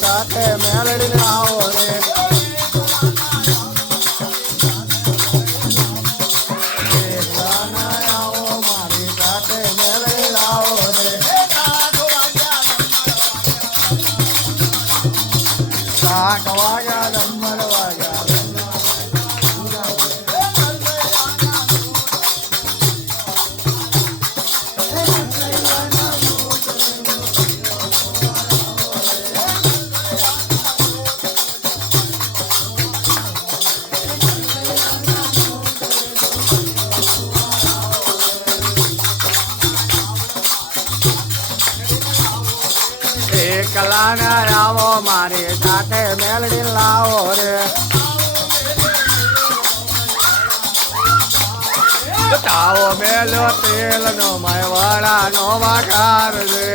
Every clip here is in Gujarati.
સાથે મેળવીને આવો રે વાગ્યા ડમર વાગ્યા કલાના આવો મારી સાથે મેલડી લાવો રે તાવો મેલો તેલ નો માયવાડા નો વાકાર રે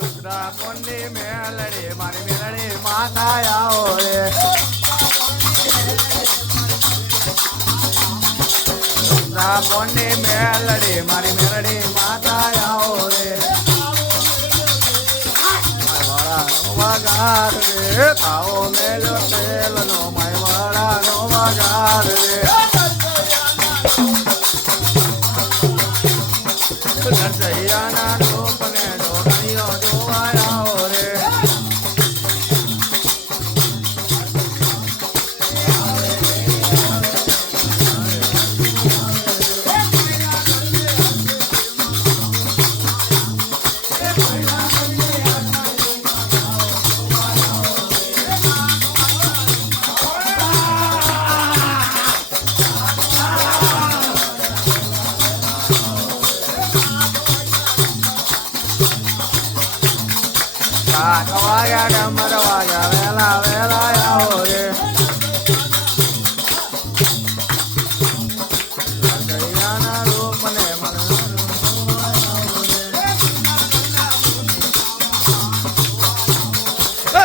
ઉતરા કોની મેલડી મારી મેલડી માતા આવો રે કોની મેલડી મારી મેલડી માતા આવો રે વગાર રે તાવો મેલો તેલ નો માયવાડા નો વગાર રે નરસૈયાના રૂપને ડોકરીઓ જોવા આવો રે વાગ્યા ડમર વાગ્યા વેલા વેલા આવો રે દરિયાના રૂપને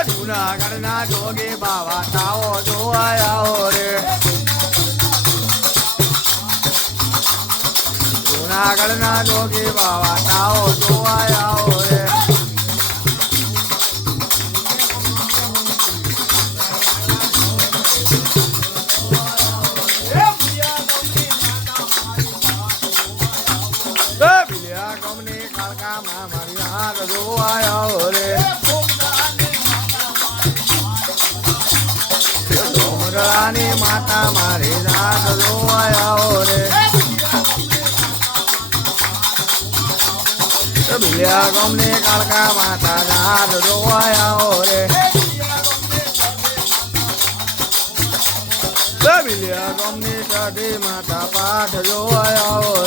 જૂનાગઢના જોગી બાવા તાવો જોવા આવો રે જૂનાગઢના જોગી બાવા તાવો જોવા આવો રે ગમની કાળકામાં મારી હાથ જોવાયો રે ડોમરાની માતા મારી હાથ જોવાયો રે બિલિયા ગમની કાળકા માતા હાથ જોવાયો રે બિલિયા ગમની ચઢી માતા પાઠ જોવાયો